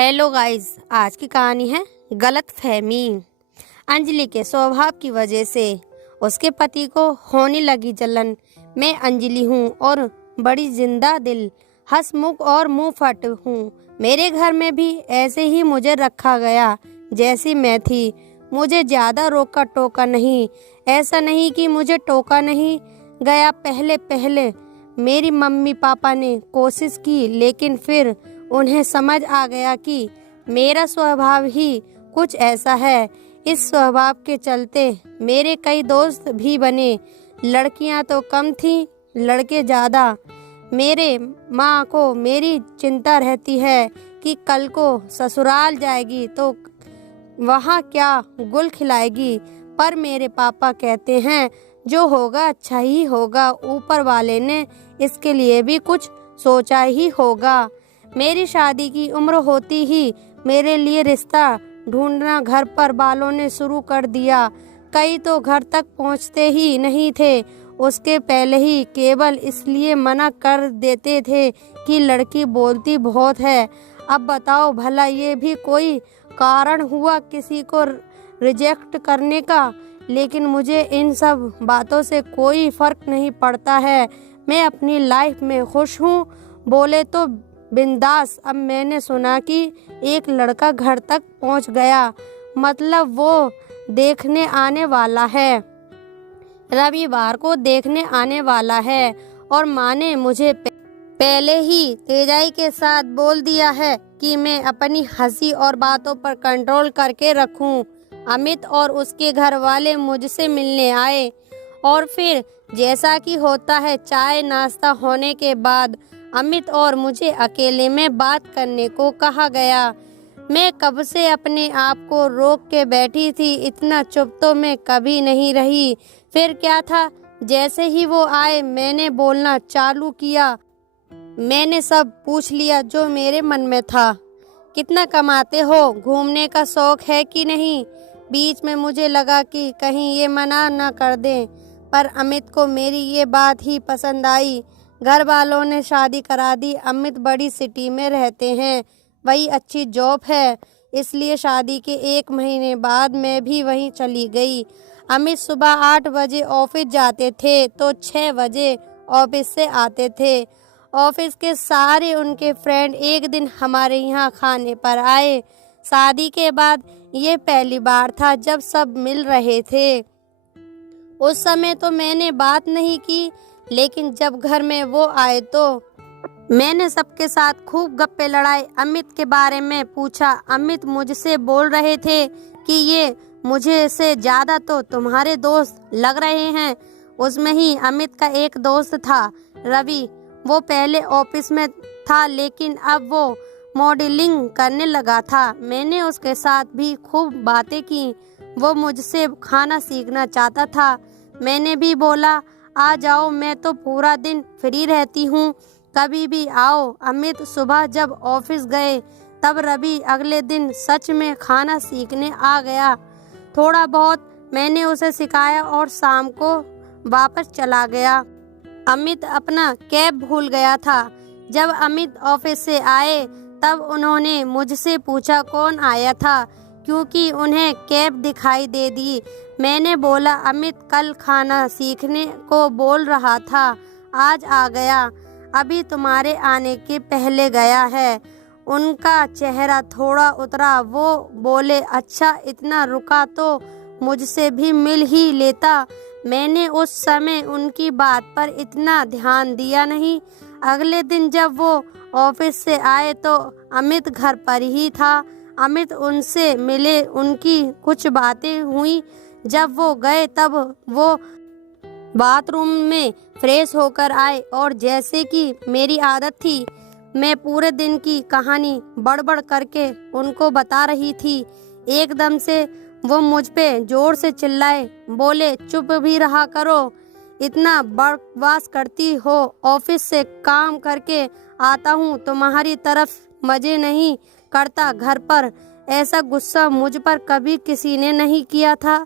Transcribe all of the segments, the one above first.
Hello guys, आज की कहानी है गलत फहमी। अंजलि के स्वभाव की वजह से उसके पति को होने लगी जलन। मैं अंजलि हूँ और बड़ी जिंदा दिल, हंसमुख और मुंह फट हूँ। मेरे घर में भी ऐसे ही मुझे रखा गया जैसी मैं थी। मुझे ज़्यादा रोका टोका नहीं। ऐसा नहीं कि मुझे टोका नहीं गया। पहले पहले मेरी मम्मी पापा ने कोशिश की, लेकिन फिर उन्हें समझ आ गया कि मेरा स्वभाव ही कुछ ऐसा है। इस स्वभाव के चलते मेरे कई दोस्त भी बने। लड़कियां तो कम थीं, लड़के ज़्यादा। मेरे माँ को मेरी चिंता रहती है कि कल को ससुराल जाएगी तो वहाँ क्या गुल खिलाएगी। पर मेरे पापा कहते हैं जो होगा अच्छा ही होगा, ऊपर वाले ने इसके लिए भी कुछ सोचा ही होगा। मेरी शादी की उम्र होती ही मेरे लिए रिश्ता ढूंढना घर पर वालों ने शुरू कर दिया। कई तो घर तक पहुंचते ही नहीं थे, उसके पहले ही केवल इसलिए मना कर देते थे कि लड़की बोलती बहुत है। अब बताओ भला ये भी कोई कारण हुआ किसी को रिजेक्ट करने का? लेकिन मुझे इन सब बातों से कोई फर्क नहीं पड़ता है। मैं अपनी लाइफ में खुश हूँ, बोले तो बिंदास। अब मैंने सुना कि एक लड़का घर तक पहुंच गया, मतलब वो देखने आने वाला है। रविवार को देखने आने वाला है और माँ ने मुझे पहले ही तेजाई के साथ बोल दिया है कि मैं अपनी हंसी और बातों पर कंट्रोल करके रखूं। अमित और उसके घर वाले मुझसे मिलने आए और फिर जैसा कि होता है चाय नाश्ता होने के बाद अमित और मुझे अकेले में बात करने को कहा गया। मैं कब से अपने आप को रोक के बैठी थी, इतना चुप तो मैं कभी नहीं रही। फिर क्या था, जैसे ही वो आए मैंने बोलना चालू किया। मैंने सब पूछ लिया जो मेरे मन में था। कितना कमाते हो, घूमने का शौक है कि नहीं? बीच में मुझे लगा कि कहीं ये मना न कर दें, पर अमित को मेरी ये बात ही पसंद आई। घर वालों ने शादी करा दी। अमित बड़ी सिटी में रहते हैं, वही अच्छी जॉब है, इसलिए शादी के 1 महीने बाद मैं भी वहीं चली गई। अमित सुबह 8 बजे ऑफिस जाते थे तो 6 बजे ऑफिस से आते थे। ऑफिस के सारे उनके फ्रेंड एक दिन हमारे यहाँ खाने पर आए। शादी के बाद ये पहली बार था जब सब मिल रहे थे। उस समय तो मैंने बात नहीं की, लेकिन जब घर में वो आए तो मैंने सबके साथ खूब गप्पे लड़ाए। अमित के बारे में पूछा। अमित मुझसे बोल रहे थे कि ये मुझे से ज़्यादा तो तुम्हारे दोस्त लग रहे हैं। उसमें ही अमित का एक दोस्त था, रवि। वो पहले ऑफिस में था, लेकिन अब वो मॉडलिंग करने लगा था। मैंने उसके साथ भी खूब बातें की। वो मुझसे खाना सीखना चाहता था। मैंने भी बोला आ जाओ, मैं तो पूरा दिन फ्री रहती हूँ, कभी भी आओ। अमित सुबह जब ऑफिस गए तब रवि अगले दिन सच में खाना सीखने आ गया। थोड़ा बहुत मैंने उसे सिखाया और शाम को वापस चला गया। अमित अपना कैब भूल गया था। जब अमित ऑफिस से आए तब उन्होंने मुझसे पूछा कौन आया था, क्योंकि उन्हें कैब दिखाई दे दी। मैंने बोला अमित कल खाना सीखने को बोल रहा था, आज आ गया, अभी तुम्हारे आने के पहले गया है। उनका चेहरा थोड़ा उतरा। वो बोले अच्छा, इतना रुका तो मुझसे भी मिल ही लेता। मैंने उस समय उनकी बात पर इतना ध्यान दिया नहीं। अगले दिन जब वो ऑफिस से आए तो अमित घर पर ही था। अमित उनसे मिले, उनकी कुछ बातें हुई। जब वो गए तब वो बाथरूम में फ्रेश होकर आए और जैसे कि मेरी आदत थी, मैं पूरे दिन की कहानी बड़बड़ करके उनको बता रही थी। एकदम से वो मुझ पे जोर से चिल्लाए, बोले चुप भी रहा करो, इतना बकवास करती हो। ऑफिस से काम करके आता हूँ, तुम्हारी तरफ मजे नहीं करता। घर पर ऐसा गुस्सा मुझ पर कभी किसी ने नहीं किया था,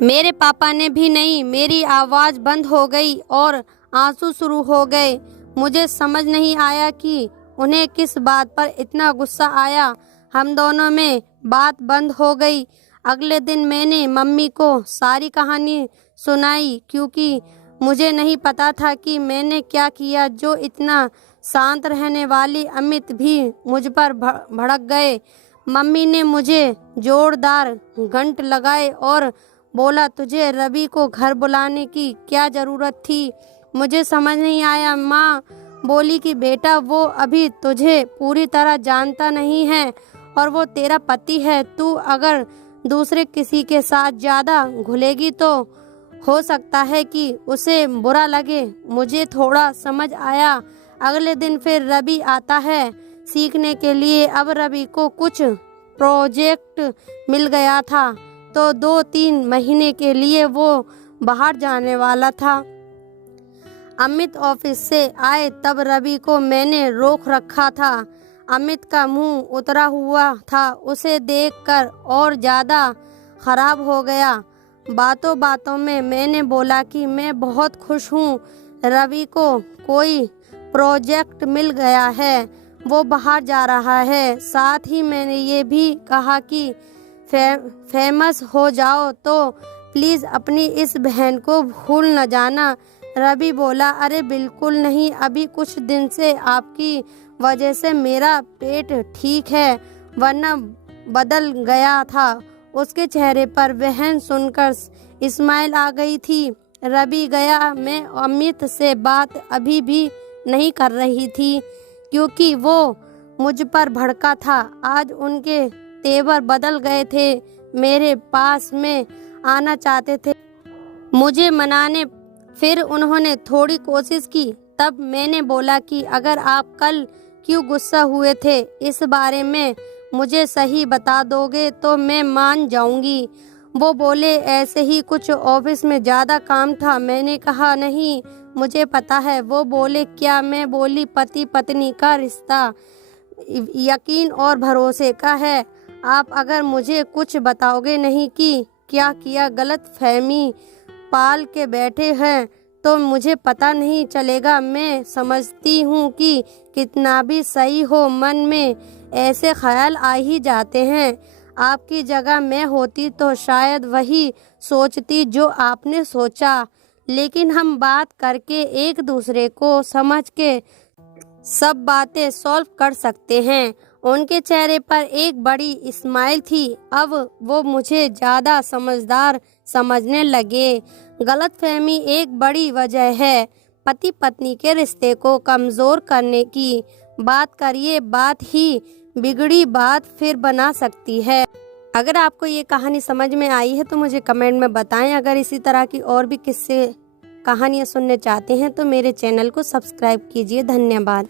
मेरे पापा ने भी नहीं। मेरी आवाज़ बंद हो गई और आंसू शुरू हो गए। मुझे समझ नहीं आया कि उन्हें किस बात पर इतना गुस्सा आया। हम दोनों में बात बंद हो गई। अगले दिन मैंने मम्मी को सारी कहानी सुनाई, क्योंकि मुझे नहीं पता था कि मैंने क्या किया जो इतना शांत रहने वाली अमित भी मुझ पर भड़क गए। मम्मी ने मुझे जोरदार घंट लगाए और बोला, तुझे रवि को घर बुलाने की क्या ज़रूरत थी? मुझे समझ नहीं आया। माँ बोली कि बेटा, वो अभी तुझे पूरी तरह जानता नहीं है और वो तेरा पति है। तू अगर दूसरे किसी के साथ ज़्यादा घुलेगी तो हो सकता है कि उसे बुरा लगे। मुझे थोड़ा समझ आया। अगले दिन फिर रवि आता है सीखने के लिए। अब रवि को कुछ प्रोजेक्ट मिल गया था, तो 2-3 महीने के लिए वो बाहर जाने वाला था। अमित ऑफिस से आए तब रवि को मैंने रोक रखा था। अमित का मुंह उतरा हुआ था। उसे देखकर और ज़्यादा खराब हो गया। बातों बातों में मैंने बोला कि मैं बहुत खुश हूँ, रवि को कोई प्रोजेक्ट मिल गया है, वो बाहर जा रहा है। साथ ही मैंने ये भी कहा कि फेमस हो जाओ तो प्लीज़ अपनी इस बहन को भूल न जाना। रवि बोला, अरे बिल्कुल नहीं, अभी कुछ दिन से आपकी वजह से मेरा पेट ठीक है, वरना बदल गया था। उसके चेहरे पर बहन सुनकर स्माइल आ गई थी। रवि गया। मैं अमित से बात अभी भी नहीं कर रही थी, क्योंकि वो मुझ पर भड़का था। आज उनके तेवर बदल गए थे। मेरे पास में आना चाहते थे, मुझे मनाने। फिर उन्होंने थोड़ी कोशिश की। तब मैंने बोला कि अगर आप कल क्यों गुस्सा हुए थे, इस बारे में मुझे सही बता दोगे तो मैं मान जाऊंगी। वो बोले, ऐसे ही कुछ ऑफिस में ज़्यादा काम था। मैंने कहा, नहीं मुझे पता है। वो बोले, क्या? मैं बोली, पति पत्नी का रिश्ता यकीन और भरोसे का है। आप अगर मुझे कुछ बताओगे नहीं कि क्या किया गलत फहमी पाल के बैठे हैं तो मुझे पता नहीं चलेगा। मैं समझती हूँ कि कितना भी सही हो, मन में ऐसे ख्याल आ ही जाते हैं। आपकी जगह मैं होती तो शायद वही सोचती जो आपने सोचा, लेकिन हम बात करके एक दूसरे को समझ के सब बातें सॉल्व कर सकते हैं। उनके चेहरे पर एक बड़ी स्माइल थी। अब वो मुझे ज़्यादा समझदार समझने लगे। गलतफहमी एक बड़ी वजह है पति पत्नी के रिश्ते को कमज़ोर करने की। बात करिए, बात ही बिगड़ी बात फिर बना सकती है। अगर आपको ये कहानी समझ में आई है तो मुझे कमेंट में बताएं। अगर इसी तरह की और भी किस्से कहानियाँ सुनने चाहते हैं तो मेरे चैनल को सब्सक्राइब कीजिए। धन्यवाद।